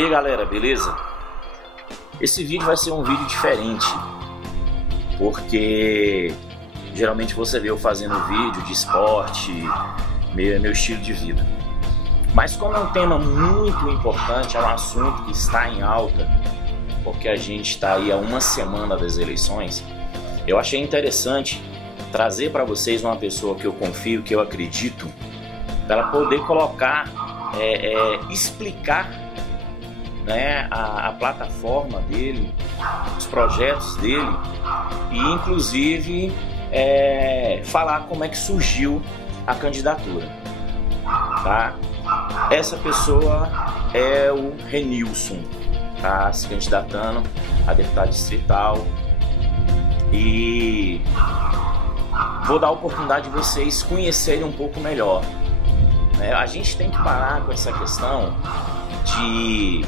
E aí galera, beleza? Esse vídeo vai ser um vídeo diferente, porque geralmente você vê eu fazendo vídeo de esporte, meu estilo de vida. Mas como é um tema muito importante, é um assunto que está em alta, porque a gente está aí há uma semana das eleições, eu achei interessante trazer para vocês uma pessoa que eu confio, que eu acredito, para ela poder colocar, explicar, né, a plataforma dele, os projetos dele e inclusive falar como é que surgiu a candidatura, tá? Essa pessoa é o Renilson, tá se candidatando a deputado distrital, e vou dar a oportunidade de vocês conhecerem um pouco melhor, né? A gente tem que parar com essa questão de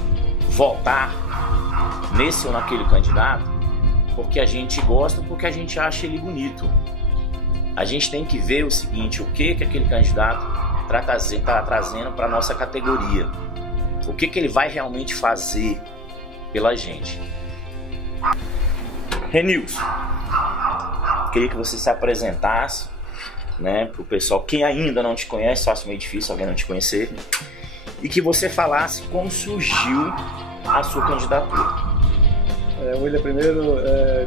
votar nesse ou naquele candidato porque a gente gosta, porque a gente acha ele bonito. A gente tem que ver o seguinte: o que aquele candidato está trazendo para a nossa categoria, o que ele vai realmente fazer pela gente. Renilson, queria que você se apresentasse, né, para o pessoal, quem ainda não te conhece, eu acho meio difícil alguém não te conhecer, e que você falasse como surgiu a sua candidatura. William, primeiro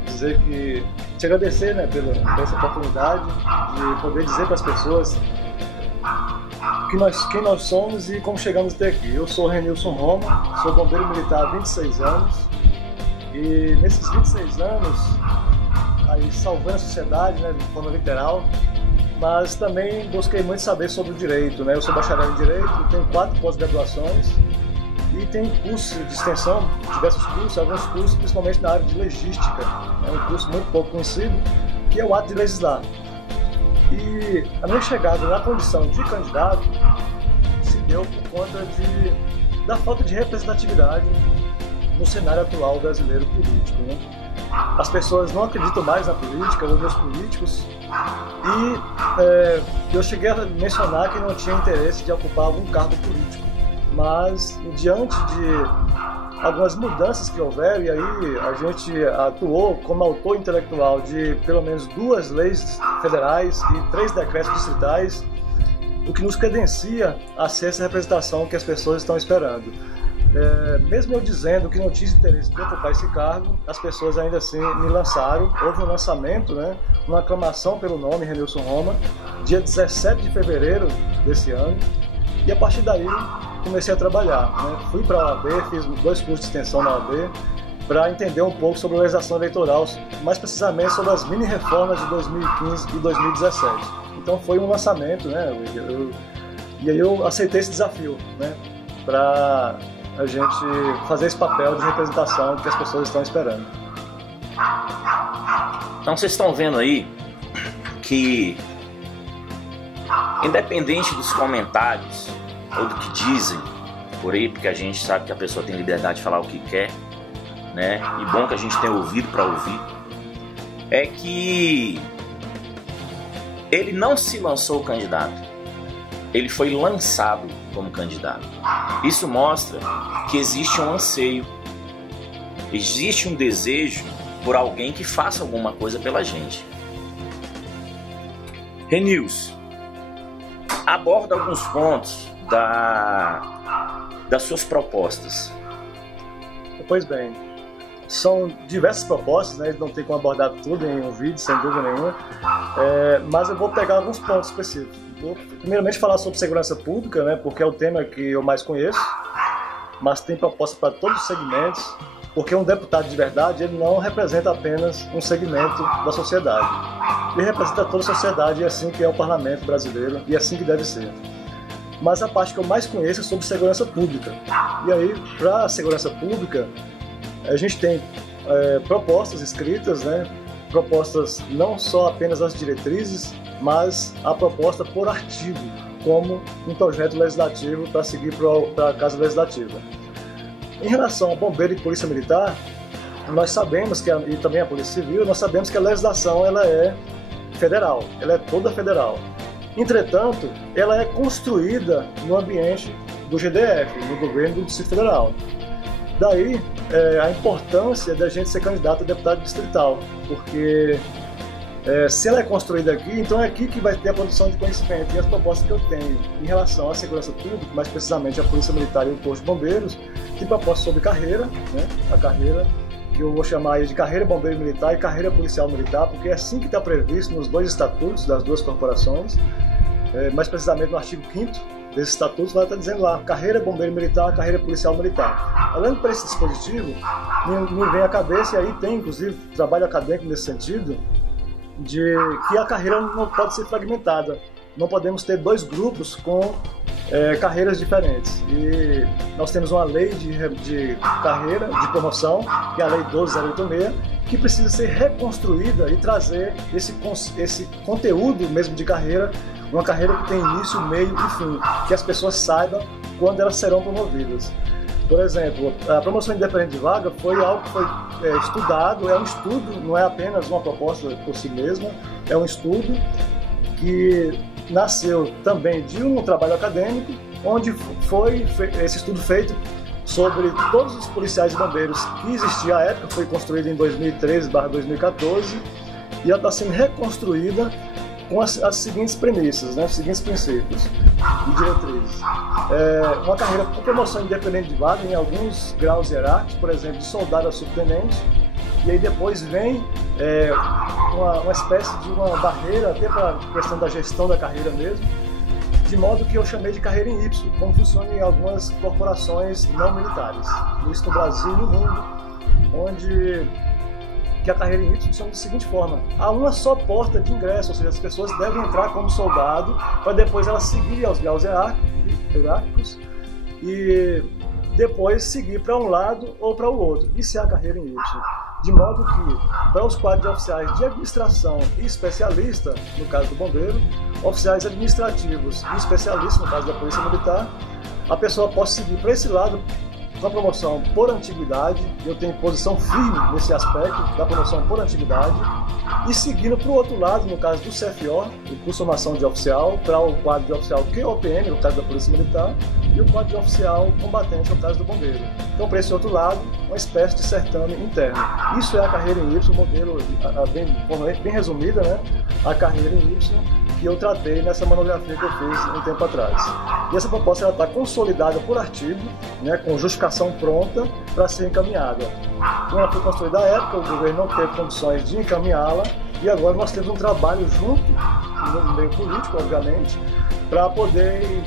dizer que te agradecer, né, por essa oportunidade de poder dizer para as pessoas quem nós somos e como chegamos até aqui. Eu sou Renilson Roma, sou bombeiro militar há 26 anos e nesses 26 anos aí salvando a sociedade, né, de forma literal, mas também busquei muito saber sobre o direito, né? Eu sou bacharel em direito, tenho 4 pós-graduações e tenho cursos de extensão, diversos cursos, alguns cursos principalmente na área de legística. É um curso muito pouco conhecido, que é o ato de legislar. E a minha chegada na condição de candidato se deu por conta da falta de representatividade no cenário atual brasileiro político, né? As pessoas não acreditam mais na política, nos meus políticos, e eu cheguei a mencionar que não tinha interesse de ocupar algum cargo político, mas diante de algumas mudanças que houveram, e aí a gente atuou como autor intelectual de pelo menos 2 leis federais e 3 decretos distritais, o que nos credencia a ser essa representação que as pessoas estão esperando. Mesmo eu dizendo que não tinha interesse de ocupar esse cargo, as pessoas ainda assim me lançaram. Houve um lançamento, né, uma aclamação pelo nome Renilson Roma, dia 17 de fevereiro desse ano, e a partir daí comecei a trabalhar, né? Fui para a OAB, fiz 2 cursos de extensão na OAB para entender um pouco sobre a legislação eleitoral, mais precisamente sobre as mini-reformas de 2015 e 2017. Então foi um lançamento, né? E aí eu aceitei esse desafio, né, para a gente fazer esse papel de representação que as pessoas estão esperando. Então vocês estão vendo aí que, independente dos comentários ou do que dizem por aí, porque a gente sabe que a pessoa tem liberdade de falar o que quer, né? E bom que a gente tem ouvido para ouvir, é que ele não se lançou candidato, ele foi lançado como candidato. Isso mostra que existe um anseio, existe um desejo por alguém que faça alguma coisa pela gente. Renilson, aborda alguns pontos das suas propostas. Pois bem, são diversas propostas, né? Não tem como abordar tudo em um vídeo, sem dúvida nenhuma, mas eu vou pegar alguns pontos específicos. Vou primeiramente falar sobre segurança pública, né, porque é o tema que eu mais conheço, mas tem proposta para todos os segmentos, porque um deputado de verdade ele não representa apenas um segmento da sociedade, ele representa toda a sociedade, e é assim que é o parlamento brasileiro, e é assim que deve ser. Mas a parte que eu mais conheço é sobre segurança pública. E aí, para a segurança pública, a gente tem propostas escritas, né? Propostas não só apenas as diretrizes, mas a proposta por artigo, como um projeto legislativo para seguir para a Casa Legislativa. Em relação a bombeiro e polícia militar, nós sabemos que, e também a polícia civil, nós sabemos que a legislação ela é federal, ela é toda federal. Entretanto, ela é construída no ambiente do GDF, no governo do Distrito Federal. Daí a importância da gente ser candidato a deputado distrital, porque se ela é construída aqui, então é aqui que vai ter a produção de conhecimento. E as propostas que eu tenho em relação à segurança pública, mais precisamente a Polícia Militar e o Corpo de Bombeiros, tem proposta sobre carreira, né? A carreira que eu vou chamar aí de carreira bombeiro militar e carreira policial militar, porque é assim que está previsto nos dois estatutos das duas corporações, mais precisamente no artigo 5º desses estatutos, vai estar dizendo lá, carreira bombeiro militar, carreira policial militar. Olhando para esse dispositivo, me vem à cabeça, e aí tem inclusive trabalho acadêmico nesse sentido, de que a carreira não pode ser fragmentada. Não podemos ter dois grupos com carreiras diferentes. E nós temos uma lei de carreira, de promoção, que é a Lei 12.086, que precisa ser reconstruída e trazer esse conteúdo mesmo de carreira, uma carreira que tem início, meio e fim, que as pessoas saibam quando elas serão promovidas. Por exemplo, a promoção independente de vaga foi algo que foi estudado, é um estudo, não é apenas uma proposta por si mesma, é um estudo que nasceu também de um trabalho acadêmico, onde foi esse estudo feito sobre todos os policiais e bombeiros que existia à época, foi construída em 2013/2014, e ela está sendo reconstruída com as seguintes premissas, né, os seguintes princípios e diretrizes. Uma carreira com promoção independente de vaga em alguns graus hierárquicos, por exemplo, de soldado a subtenente, e aí depois vem uma espécie de uma barreira, até para a questão da gestão da carreira mesmo, de modo que eu chamei de carreira em Y, como funciona em algumas corporações não militares, isso no Brasil e no mundo, onde que a carreira em Y funciona da seguinte forma: há uma só porta de ingresso, ou seja, as pessoas devem entrar como soldado para depois elas seguirem aos graus hierárquicos e depois seguir para um lado ou para o outro. Isso é a carreira em Y. De modo que, para os quadros de oficiais de administração e especialista, no caso do bombeiro, oficiais administrativos e especialistas, no caso da Polícia Militar, a pessoa possa seguir para esse lado com a promoção por antiguidade. Eu tenho posição firme nesse aspecto da promoção por antiguidade, e seguindo para o outro lado, no caso do CFO, o curso de formação de oficial, para o quadro de oficial QOPM, no caso da Polícia Militar, e o quadro de oficial combatente, no caso do bombeiro. Então, para esse outro lado, uma espécie de certame interno. Isso é a carreira em Y, o modelo, bem resumida, né? A carreira em Y, que eu tratei nessa monografia que eu fiz um tempo atrás. E essa proposta está consolidada por artigo, né, com justificação pronta para ser encaminhada. Quando ela foi construída à época, o governo não teve condições de encaminhá-la, e agora nós temos um trabalho junto, no meio político, obviamente, para poder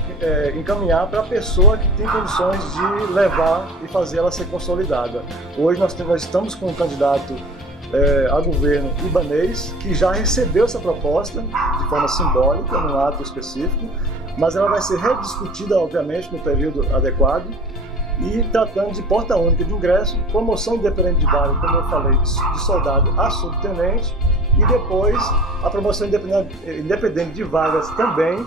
encaminhar para a pessoa que tem condições de levar e fazer ela ser consolidada. Hoje nós estamos com um candidato a governo ibanês, que já recebeu essa proposta de forma simbólica, num ato específico, mas ela vai ser rediscutida, obviamente, no período adequado, e tratando de porta única de ingresso, promoção independente de vaga, como eu falei, de soldado a subtenente, e depois a promoção independente de vagas também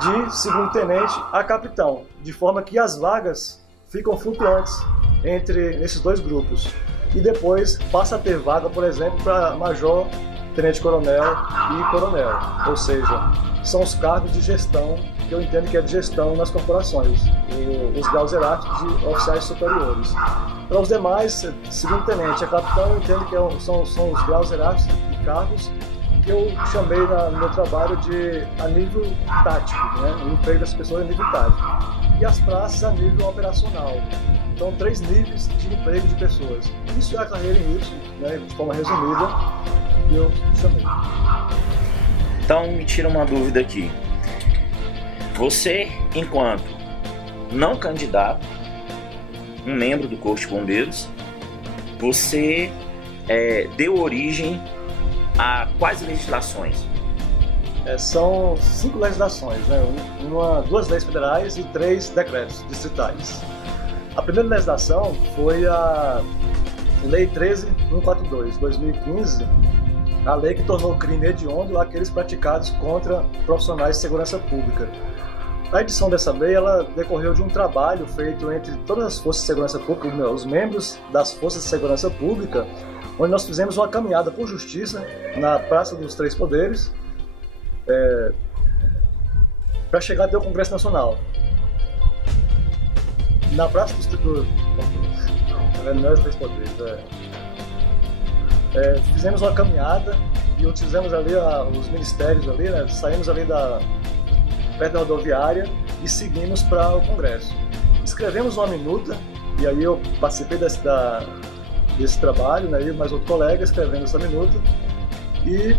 de segundo-tenente a capitão, de forma que as vagas ficam flutuantes entre esses dois grupos. E depois passa a ter vaga, por exemplo, para major, tenente-coronel e coronel. Ou seja, são os cargos de gestão, que eu entendo que é de gestão nas corporações, os graus hierárquicos de oficiais superiores. Para os demais, segundo-tenente e capitão, eu entendo que são os graus hierárquicos de cargos que eu chamei no meu trabalho de a nível tático, né? O emprego das pessoas a nível tático. E as praças a nível operacional. Então, 3 níveis de emprego de pessoas. Isso é a carreira em Y, né, de forma resumida, que eu chamei. Então, me tira uma dúvida aqui. Você, enquanto não candidato, um membro do Corpo de Bombeiros, você deu origem a quais legislações? São 5 legislações, né? 2 leis federais e 3 decretos distritais. A primeira legislação foi a Lei 13.142, de 2015, a lei que tornou crime hediondo aqueles praticados contra profissionais de segurança pública. A edição dessa lei ela decorreu de um trabalho feito entre todas as forças de segurança pública, os membros das forças de segurança pública, onde nós fizemos uma caminhada por justiça na Praça dos Três Poderes, para chegar até o Congresso Nacional. Na Praça dos Nós três poderes, fizemos uma caminhada e utilizamos ali os ministérios ali, né? Saímos ali perto da rodoviária e seguimos para o Congresso. Escrevemos uma minuta, e aí eu participei desse trabalho, né? Eu e mais outro colega escrevendo essa minuta, e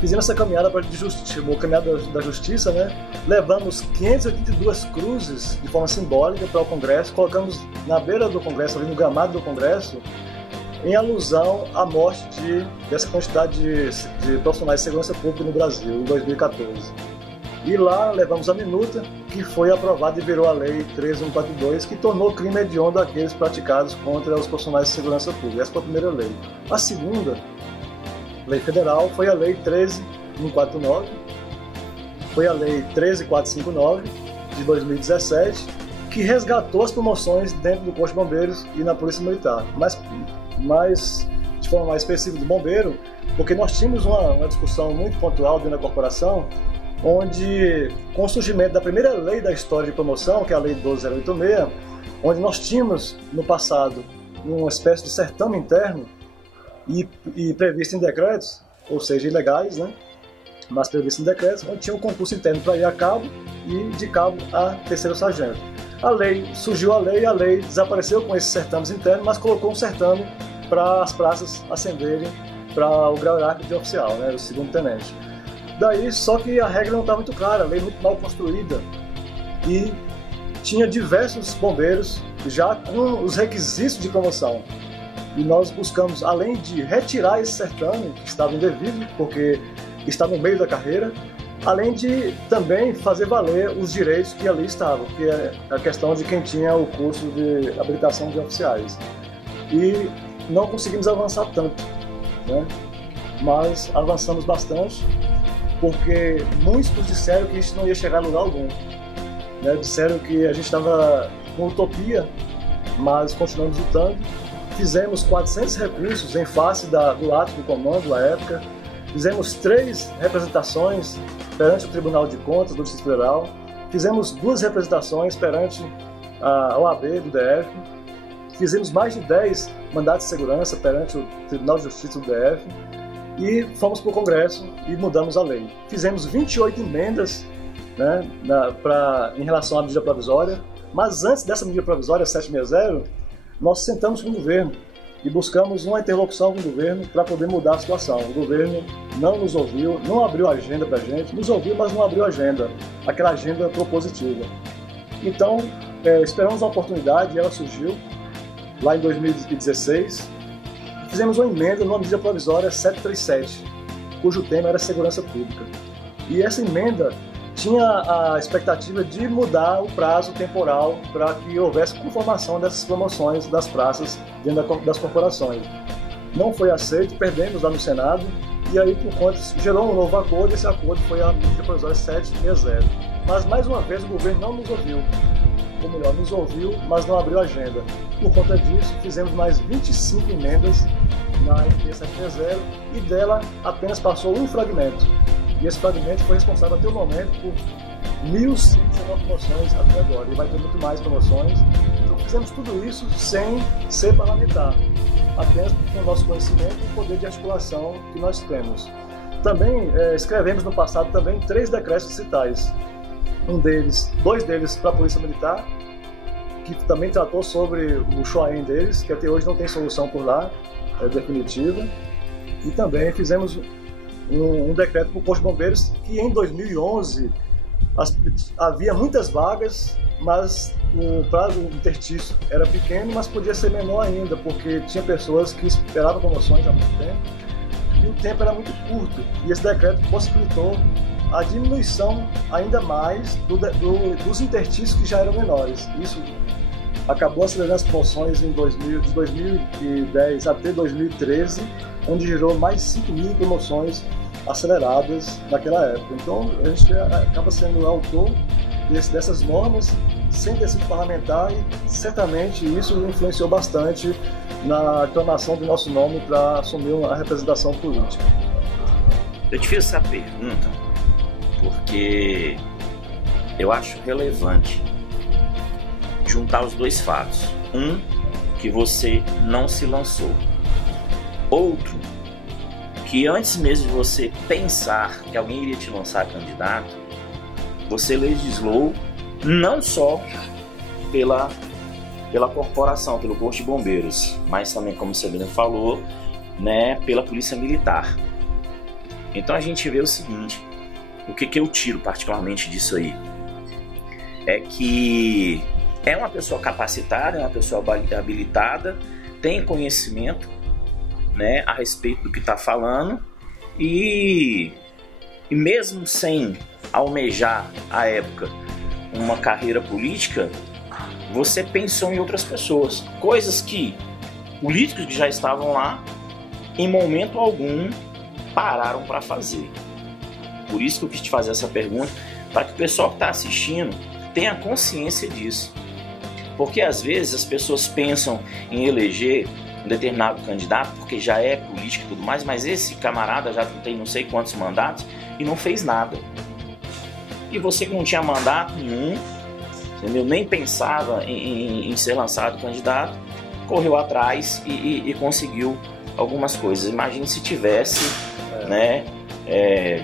fizemos essa caminhada da justiça, né? Levamos 582 cruzes de forma simbólica para o Congresso, colocamos na beira do Congresso, ali no gramado do Congresso, em alusão à morte dessa quantidade de profissionais de segurança pública no Brasil, em 2014. E lá levamos a minuta, que foi aprovada e virou a Lei 13.142, que tornou crime hediondo aqueles praticados contra os profissionais de segurança pública. Essa foi a primeira lei. A segunda lei federal foi a Lei 13.149, foi a Lei 13.459 de 2017, que resgatou as promoções dentro do Corpo de Bombeiros e na Polícia Militar, mas de forma mais específica do bombeiro, porque nós tínhamos uma discussão muito pontual dentro da corporação, onde, com o surgimento da primeira lei da história de promoção, que é a Lei 12.086, onde nós tínhamos no passado uma espécie de certame interno e previsto em decretos, ou seja, ilegais, né? Mas previsto em decretos, onde tinha um concurso interno para ir a cabo e de cabo a terceiro sargento. Surgiu a lei desapareceu com esses certames internos, mas colocou um certame para as praças ascenderem para o grau hierárquico de oficial, né? O segundo tenente. Daí, só que a regra não está muito clara, a lei muito mal construída, e tinha diversos bombeiros já com os requisitos de promoção. E nós buscamos, além de retirar esse certame, que estava indevido, porque está no meio da carreira, além de também fazer valer os direitos que ali estavam, que é a questão de quem tinha o curso de habilitação de oficiais. E não conseguimos avançar tanto, né? Mas avançamos bastante, porque muitos nos disseram que isso não ia chegar a lugar algum, né? Disseram que a gente estava com utopia, mas continuamos lutando. Fizemos 400 recursos em face do ato do comando à época. Fizemos 3 representações perante o Tribunal de Contas do Distrito Federal. Fizemos 2 representações perante a OAB do DF. Fizemos mais de 10 mandatos de segurança perante o Tribunal de Justiça do DF. E fomos para o Congresso e mudamos a lei. Fizemos 28 emendas, né, em relação à medida provisória, mas antes dessa medida provisória 760, nós sentamos com o governo e buscamos uma interlocução com o governo para poder mudar a situação. O governo não nos ouviu, não abriu agenda para a gente, nos ouviu, mas não abriu agenda, aquela agenda propositiva. Então, esperamos uma oportunidade e ela surgiu lá em 2016. Fizemos uma emenda numa medida provisória 737, cujo tema era segurança pública. E essa emenda tinha a expectativa de mudar o prazo temporal para que houvesse conformação dessas promoções das praças dentro das corporações. Não foi aceito, perdemos lá no Senado, e aí por conta gerou um novo acordo, e esse acordo foi a medida provisória 760. Mas mais uma vez o governo não nos ouviu, ou melhor, nos ouviu, mas não abriu agenda. Por conta disso, fizemos mais 25 emendas na MP 760 e dela apenas passou um fragmento. E esse fragmento foi responsável até o momento por 1.119 promoções até agora. E vai ter muito mais promoções. Então fizemos tudo isso sem ser parlamentar, apenas com o nosso conhecimento e o poder de articulação que nós temos. Também escrevemos no passado também 3 decretos distritais. 2 deles para a Polícia Militar, que também tratou sobre o Shoaen deles, que até hoje não tem solução por lá, definitiva. E também fizemos um decreto para o Corpo de Bombeiros, que em 2011 havia muitas vagas, mas o prazo interstício era pequeno, mas podia ser menor ainda, porque tinha pessoas que esperavam promoções há muito tempo, e o tempo era muito curto, e esse decreto possibilitou a diminuição ainda mais dos interstícios que já eram menores. Isso acabou acelerando as promoções de 2010 até 2013, onde gerou mais 5.000 promoções aceleradas naquela época. Então a gente acaba sendo autor dessas normas sem ter sido parlamentar, e certamente isso influenciou bastante na aclamação do nosso nome para assumir uma representação política. Eu te fiz essa pergunta porque eu acho relevante juntar os 2 fatos. que você não se lançou. Outro, que antes mesmo de você pensar que alguém iria te lançar candidato, você legislou não só pela corporação, pelo Corpo de Bombeiros, mas também, como você bem falou, né, pela Polícia Militar. Então a gente vê o seguinte, o que eu tiro particularmente disso aí, é que é uma pessoa capacitada, é uma pessoa habilitada, tem conhecimento, né, a respeito do que está falando, e mesmo sem almejar à época uma carreira política, você pensou em outras pessoas, coisas que políticos que já estavam lá, em momento algum, pararam para fazer. Por isso que eu quis te fazer essa pergunta, para que o pessoal que está assistindo tenha consciência disso. Porque às vezes as pessoas pensam em eleger um determinado candidato porque já é político e tudo mais, mas esse camarada já tem não sei quantos mandatos e não fez nada. E você que não tinha mandato nenhum, entendeu? Nem pensava em ser lançado candidato, correu atrás e conseguiu algumas coisas. Imagine se tivesse, né,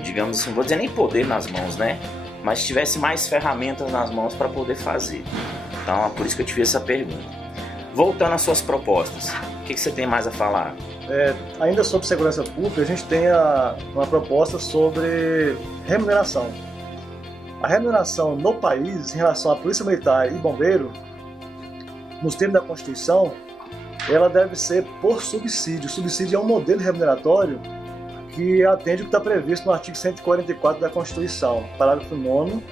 digamos assim, vou dizer nem poder nas mãos, né, mas tivesse mais ferramentas nas mãos para poder fazer. Então é por isso que eu te fiz essa pergunta. Voltando às suas propostas, o que você tem mais a falar? Ainda sobre segurança pública, a gente tem uma proposta sobre remuneração. A remuneração no país em relação à Polícia Militar e Bombeiro, nos termos da Constituição, ela deve ser por subsídio. O subsídio é um modelo remuneratório que atende o que está previsto no artigo 144 da Constituição, parágrafo 9º,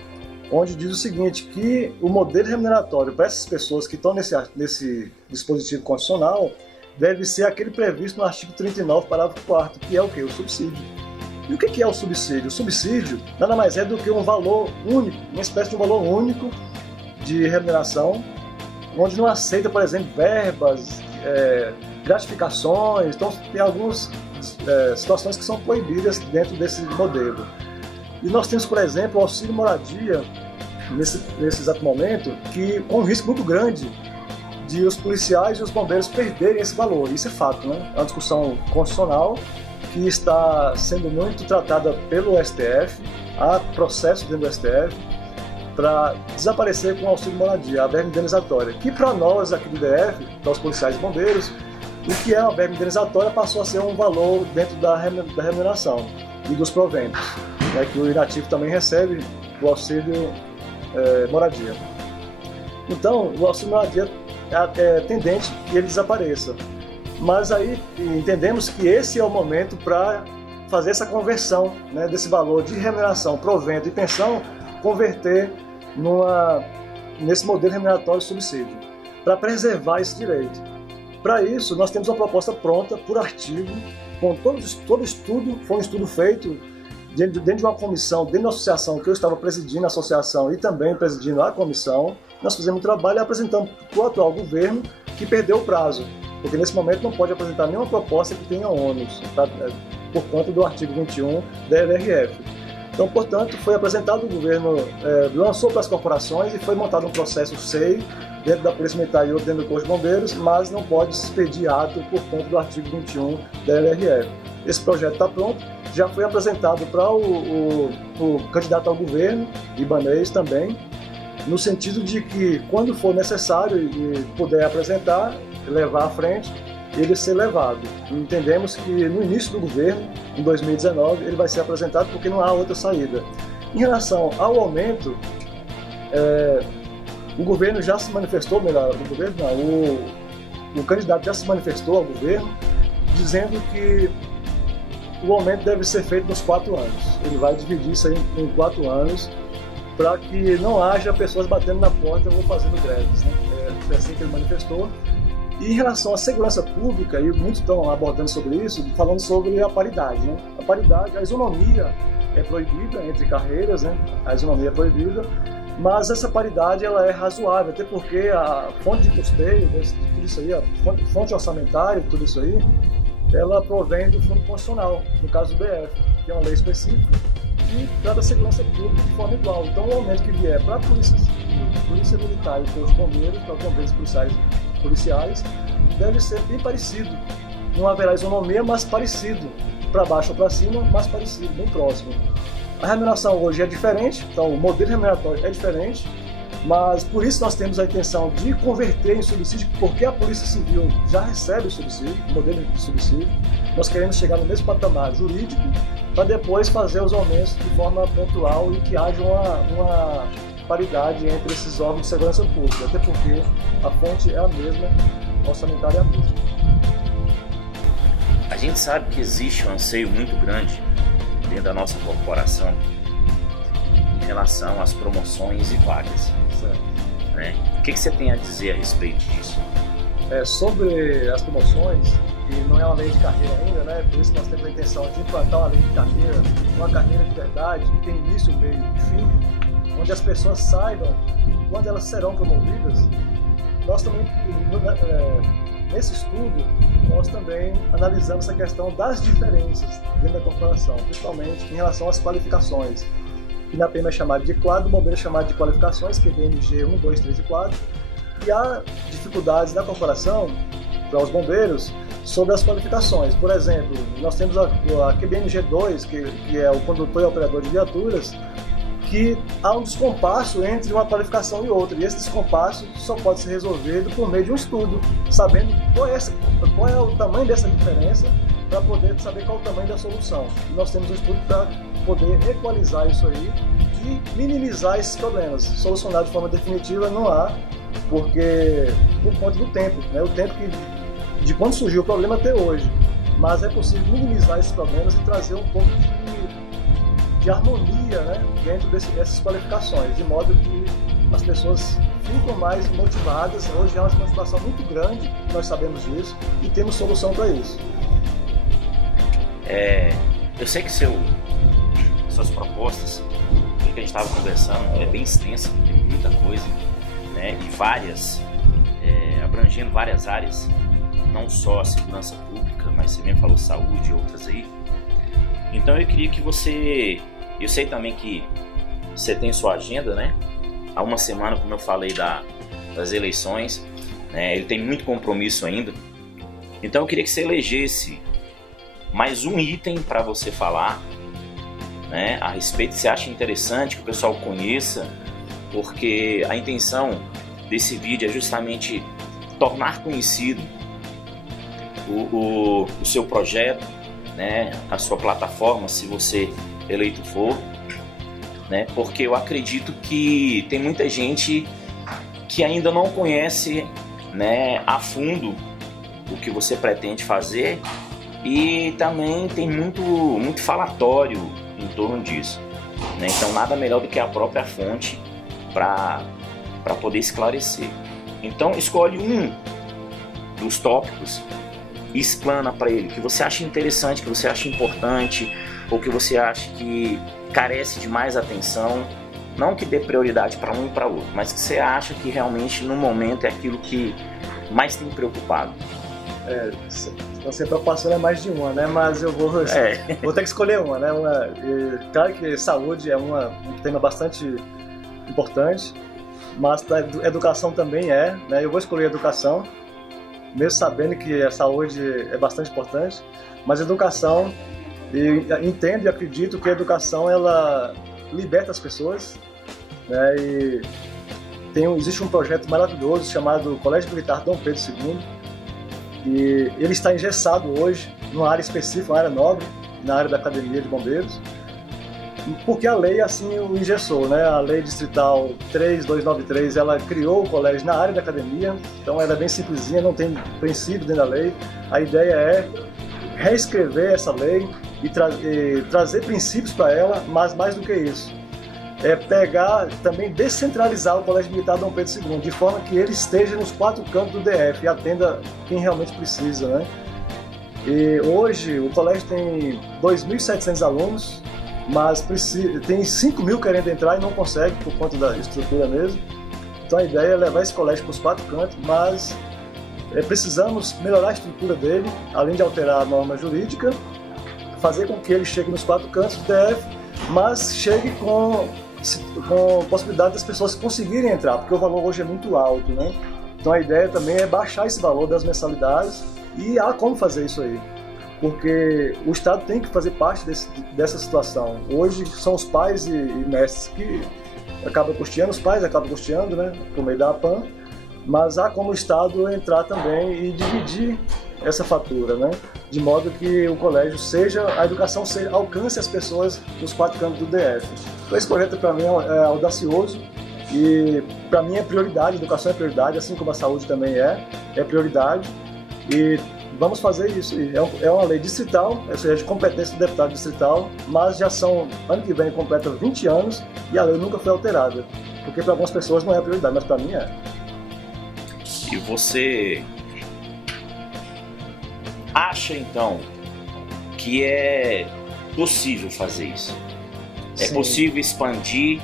onde diz o seguinte, que o modelo remuneratório para essas pessoas que estão nesse dispositivo constitucional deve ser aquele previsto no artigo 39, parágrafo 4º, que é o quê? O subsídio. E o que é o subsídio? O subsídio nada mais é do que um valor único, uma espécie de um valor único de remuneração, onde não aceita, por exemplo, verbas, gratificações. Então tem algumas situações que são proibidas dentro desse modelo. E nós temos, por exemplo, o auxílio moradia, nesse exato momento, que com um risco muito grande de os policiais e os bombeiros perderem esse valor. Isso é fato, né? É uma discussão constitucional que está sendo muito tratada pelo STF, há processo dentro do STF, para desaparecer com o auxílio moradia, a verba indenizatória, que para nós aqui do DF, para os policiais e bombeiros, o que é uma verba indenizatória passou a ser um valor dentro da remuneração e dos proventos, né, que o inativo também recebe o auxílio moradia. Então, o auxílio moradia é tendente que ele desapareça. Mas aí entendemos que esse é o momento para fazer essa conversão, né, desse valor de remuneração, provento e pensão, converter nesse modelo remuneratório subsídio, para preservar esse direito. Para isso, nós temos uma proposta pronta, por artigo, com todo estudo, foi um estudo feito dentro de uma comissão, dentro da associação, que eu estava presidindo a associação e também presidindo a comissão. Nós fizemos um trabalho e apresentamos para o atual governo, que perdeu o prazo, porque nesse momento não pode apresentar nenhuma proposta que tenha ônus, por conta do artigo 21 da LRF. Então, portanto, foi apresentado, o governo lançou para as corporações e foi montado um processo SEI dentro da Polícia Militar e outro dentro do Corpo de Bombeiros, mas não pode se expedir ato por conta do artigo 21 da LRF. Esse projeto está pronto, já foi apresentado para o candidato ao governo, libanês também, no sentido de que, quando for necessário e puder apresentar, levar à frente, ele ser levado. Entendemos que no início do governo, em 2019, ele vai ser apresentado porque não há outra saída. Em relação ao aumento, o governo já se manifestou, o candidato já se manifestou ao governo, dizendo que o aumento deve ser feito nos 4 anos. Ele vai dividir isso aí em 4 anos, para que não haja pessoas batendo na porta ou fazendo greves, né? É assim que ele manifestou. E em relação à segurança pública, e muitos estão abordando sobre isso, falando sobre a paridade, né? A paridade, a isonomia é proibida entre carreiras, né? A isonomia é proibida, mas essa paridade ela é razoável, até porque a fonte de custeio, tudo isso aí, a fonte orçamentária, tudo isso aí, ela provém do Fundo Constitucional, no caso do DF, que é uma lei específica, que trata a segurança pública de forma igual. Então, o aumento que vier para a Polícia Militar e para os bombeiros, para os bombeiros policiais, deve ser bem parecido. Não haverá isonomia, mas parecido. Para baixo ou para cima, mas parecido, bem próximo. A remuneração hoje é diferente, então o modelo remuneratório é diferente, mas por isso nós temos a intenção de converter em subsídio, porque a Polícia Civil já recebe o subsídio, o modelo de subsídio. Nós queremos chegar no mesmo patamar jurídico para depois fazer os aumentos de forma pontual e que haja uma paridade entre esses órgãos de segurança pública, até porque a fonte é a mesma, a orçamentária é a mesma. A gente sabe que existe um anseio muito grande dentro da nossa corporação em relação às promoções e vagas. Né? O que você tem a dizer a respeito disso? Sobre as promoções, e não é uma lei de carreira ainda, né? Por isso nós temos a intenção de implantar uma lei de carreira, uma carreira de verdade, que tem início, meio e fim, onde as pessoas saibam quando elas serão promovidas. Nós também, nesse estudo, nós também analisamos a questão das diferenças dentro da corporação, principalmente em relação às qualificações. Que na PM é chamado de quadro, o bombeiro é chamado de qualificações, que é DNG 1, 2, 3 e 4. E há dificuldades da corporação, para os bombeiros, sobre as qualificações. Por exemplo, nós temos a QBNG 2, que é o condutor e operador de viaturas, que há um descompasso entre uma qualificação e outra, e esse descompasso só pode ser resolvido por meio de um estudo, sabendo qual é o tamanho dessa diferença, para poder saber qual é o tamanho da solução. E nós temos um estudo para poder equalizar isso aí e minimizar esses problemas. Solucionar de forma definitiva não há, porque por conta do tempo, né? O tempo de quando surgiu o problema até hoje. Mas é possível minimizar esses problemas e trazer um pouco de harmonia, né, dentro dessas qualificações, de modo que as pessoas ficam mais motivadas. Hoje é uma motivação muito grande, nós sabemos disso, e temos solução para isso. Eu sei que suas propostas, o que a gente estava conversando, é bem extensa, tem muita coisa, né, e várias, abrangendo várias áreas, não só a segurança pública, mas você mesmo falou saúde e outras aí. Então eu queria que você, eu sei também que você tem sua agenda, né? Há uma semana, como eu falei, das eleições, né? Ele tem muito compromisso ainda. Então eu queria que você elegesse mais um item para você falar, né? A respeito que você acha interessante, que o pessoal conheça, porque a intenção desse vídeo é justamente tornar conhecido o seu projeto, né, a sua plataforma, se você eleito for, né, porque eu acredito que tem muita gente que ainda não conhece, né, a fundo o que você pretende fazer, e também tem muito falatório em torno disso, né? Então nada melhor do que a própria fonte para poder esclarecer. Então escolhe um dos tópicos e explana para ele, que você acha interessante, que você acha importante, ou que você acha que carece de mais atenção, não que dê prioridade para um e para outro, mas que você acha que realmente no momento é aquilo que mais tem preocupado. Você proporciona mais de uma, né? Mas eu vou ter que escolher uma, né? Claro que saúde é um tema bastante importante, mas a educação também né? Eu vou escolher a educação, mesmo sabendo que a saúde é bastante importante, mas a educação, entendo e acredito que a educação ela liberta as pessoas, né? E existe um projeto maravilhoso chamado Colégio Militar Dom Pedro II, e ele está engessado hoje numa área específica, uma área nobre, na área da Academia de Bombeiros, porque a lei assim o engessou, né? A Lei Distrital 3293, ela criou o colégio na área da academia, então ela é bem simplesinha, não tem princípio dentro da lei. A ideia é reescrever essa lei e trazer princípios para ela, mas mais do que isso, pegar, também descentralizar o Colégio Militar Dom Pedro II, de forma que ele esteja nos 4 cantos do DF e atenda quem realmente precisa, né? E hoje o colégio tem 2.700 alunos, mas tem 5.000 querendo entrar e não consegue por conta da estrutura mesmo. Então a ideia é levar esse colégio para os 4 cantos, mas precisamos melhorar a estrutura dele, além de alterar a norma jurídica, fazer com que ele chegue nos 4 cantos do DF, mas chegue com possibilidade das pessoas conseguirem entrar, porque o valor hoje é muito alto, né? Então a ideia também é baixar esse valor das mensalidades e há como fazer isso aí. Porque o Estado tem que fazer parte dessa situação. Hoje são os pais e mestres que acabam custeando, os pais acabam custeando, né, por meio da APAN, mas há como o Estado entrar também e dividir essa fatura, né, de modo que o colégio a educação alcance as pessoas nos 4 cantos do DF. Então esse projeto para mim é audacioso e para mim é prioridade, a educação é prioridade, assim como a saúde também é prioridade. E vamos fazer isso. É uma lei distrital, ou seja, de competência do deputado distrital, mas já ano que vem completa 20 anos e a lei nunca foi alterada. Porque para algumas pessoas não é prioridade, mas para mim é. E você acha então que é possível fazer isso? Sim. É possível expandir,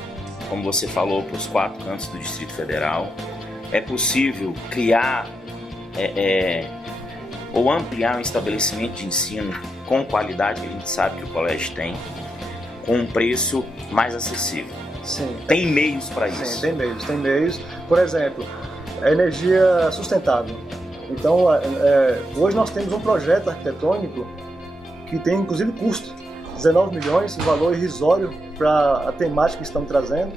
como você falou, para os 4 cantos do Distrito Federal? É possível criar ou ampliar um estabelecimento de ensino com qualidade que a gente sabe que o colégio tem, com um preço mais acessível? Sim. Tem meios para isso? Sim, tem meios. Por exemplo, a energia sustentável. Então, hoje nós temos um projeto arquitetônico que tem inclusive custo, 19 milhões, um valor irrisório para a temática que estamos trazendo.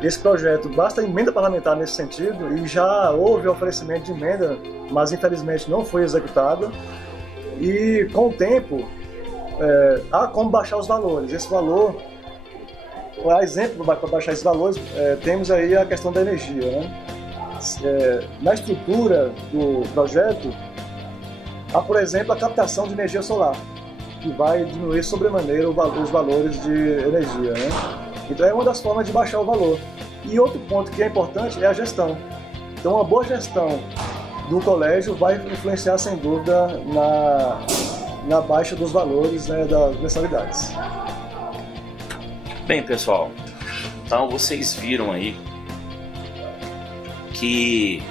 Esse projeto, basta emenda parlamentar nesse sentido, e já houve oferecimento de emenda, mas infelizmente não foi executada. E com o tempo, há como baixar os valores. Esse valor, a exemplo para baixar esses valores, temos aí a questão da energia, né? Na estrutura do projeto, há, por exemplo, a captação de energia solar, que vai diminuir sobremaneira os valores de energia, né? Então é uma das formas de baixar o valor. E outro ponto que é importante é a gestão. Então uma boa gestão do colégio vai influenciar sem dúvida na baixa dos valores, né, das mensalidades. Bem, pessoal, então vocês viram aí que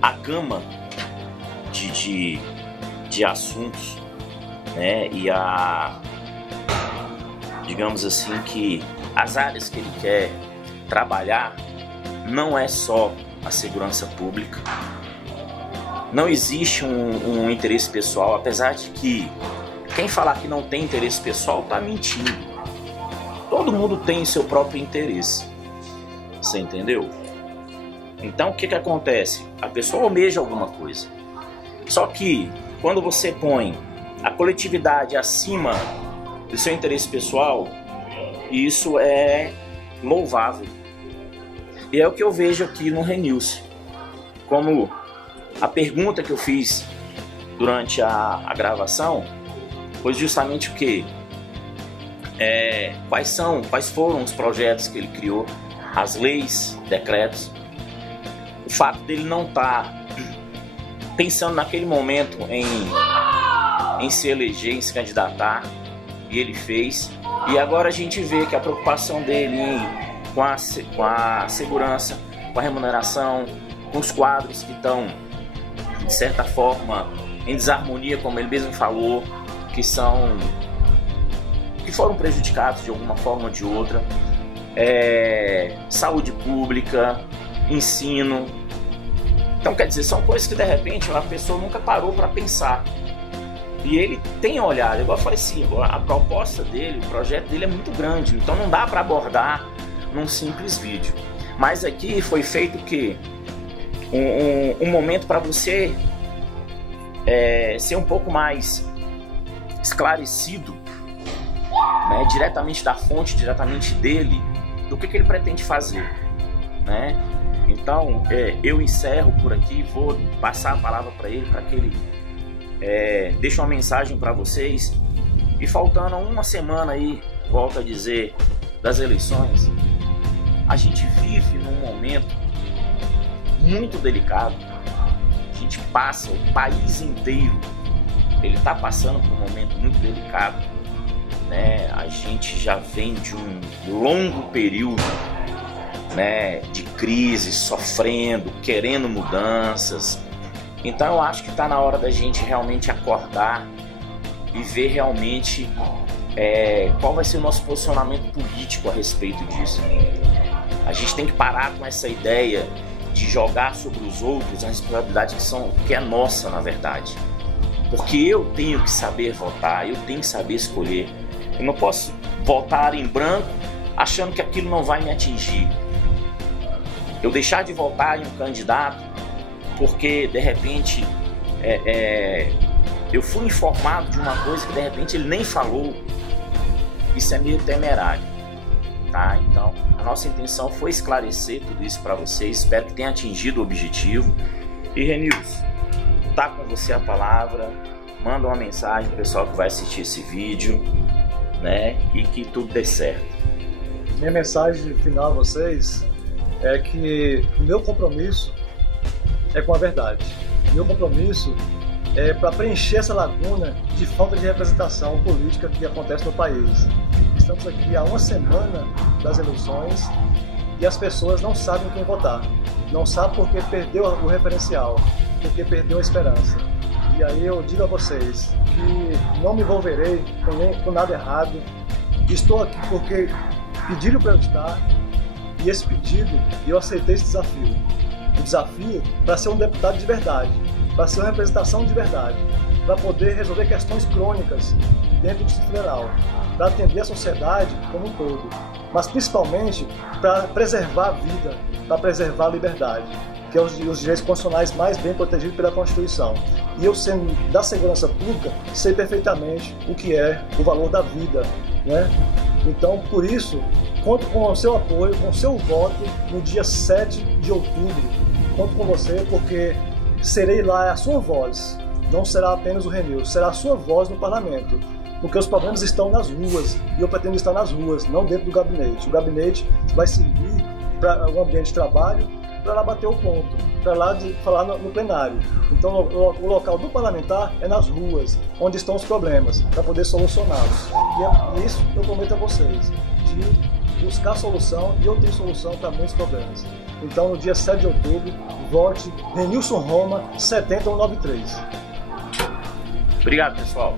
a gama de assuntos, né, e digamos assim, que as áreas que ele quer trabalhar não é só a segurança pública. Não existe um interesse pessoal, apesar de que quem falar que não tem interesse pessoal está mentindo. Todo mundo tem o seu próprio interesse. Você entendeu? Então o que acontece? A pessoa almeja alguma coisa. Só que quando você põe a coletividade acima do seu interesse pessoal, isso é louvável. E é o que eu vejo aqui no ReNews. Como a pergunta que eu fiz durante a gravação foi justamente o quê? Quais foram os projetos que ele criou, as leis, decretos. O fato dele não estar pensando naquele momento em se eleger, em se candidatar, e ele fez. E agora a gente vê que a preocupação dele com a segurança, com a remuneração, com os quadros que estão, de certa forma, em desarmonia, como ele mesmo falou, que foram prejudicados de alguma forma ou de outra, saúde pública, ensino. Então, quer dizer, são coisas que de repente a pessoa nunca parou para pensar. E ele tem olhado, igual eu falei assim, a proposta dele, o projeto dele é muito grande, então não dá para abordar num simples vídeo. Mas aqui foi feito o quê? Um momento para você ser um pouco mais esclarecido, né, diretamente da fonte, diretamente dele, do que ele pretende fazer, né? Então eu encerro por aqui, vou passar a palavra para ele, para que ele deixe uma mensagem para vocês. E faltando uma semana aí, volto a dizer, das eleições, a gente vive num momento muito delicado. A gente passa, o país inteiro, ele está passando por um momento muito delicado, né? A gente já vem de um longo período, né, de crise, sofrendo, querendo mudanças. Então eu acho que está na hora da gente realmente acordar e ver realmente qual vai ser o nosso posicionamento político a respeito disso. A gente tem que parar com essa ideia de jogar sobre os outros a responsabilidade que é nossa, na verdade. Porque eu tenho que saber votar, eu tenho que saber escolher. Eu não posso votar em branco achando que aquilo não vai me atingir. Eu deixar de votar em um candidato porque, de repente, eu fui informado de uma coisa que, de repente, ele nem falou. Isso é meio temerário. Tá? Então, a nossa intenção foi esclarecer tudo isso para vocês. Espero que tenha atingido o objetivo. E, Renilson, tá com você a palavra. Manda uma mensagem pro pessoal que vai assistir esse vídeo, né? E que tudo dê certo. Minha mensagem final a vocês é que o meu compromisso é com a verdade. O meu compromisso é para preencher essa laguna de falta de representação política que acontece no país. Estamos aqui há uma semana das eleições e as pessoas não sabem quem votar. Não sabem porque perdeu o referencial, porque perdeu a esperança. E aí eu digo a vocês que não me envolverei com nada errado. Estou aqui porque pediram para eu estar e esse pedido, eu aceitei esse desafio. O desafio para ser um deputado de verdade, para ser uma representação de verdade, para poder resolver questões crônicas dentro do Distrito Federal, para atender a sociedade como um todo, mas principalmente para preservar a vida, para preservar a liberdade, que é os direitos constitucionais mais bem protegidos pela Constituição. E eu, sendo da segurança pública, sei perfeitamente o que é o valor da vida, né? Então, por isso, conto com o seu apoio, com o seu voto no dia 7 de outubro. Conto com você porque serei lá a sua voz, não será apenas o Renilson, será a sua voz no parlamento. Porque os problemas estão nas ruas e eu pretendo estar nas ruas, não dentro do gabinete. O gabinete vai servir para um ambiente de trabalho, para lá bater o ponto, para lá falar no plenário. Então o local do parlamentar é nas ruas, onde estão os problemas, para poder solucioná-los. E é isso que eu prometo a vocês, de buscar solução, e eu tenho solução para muitos problemas. Então no dia 7 de outubro, vote Renilson Roma 70193. Obrigado, pessoal.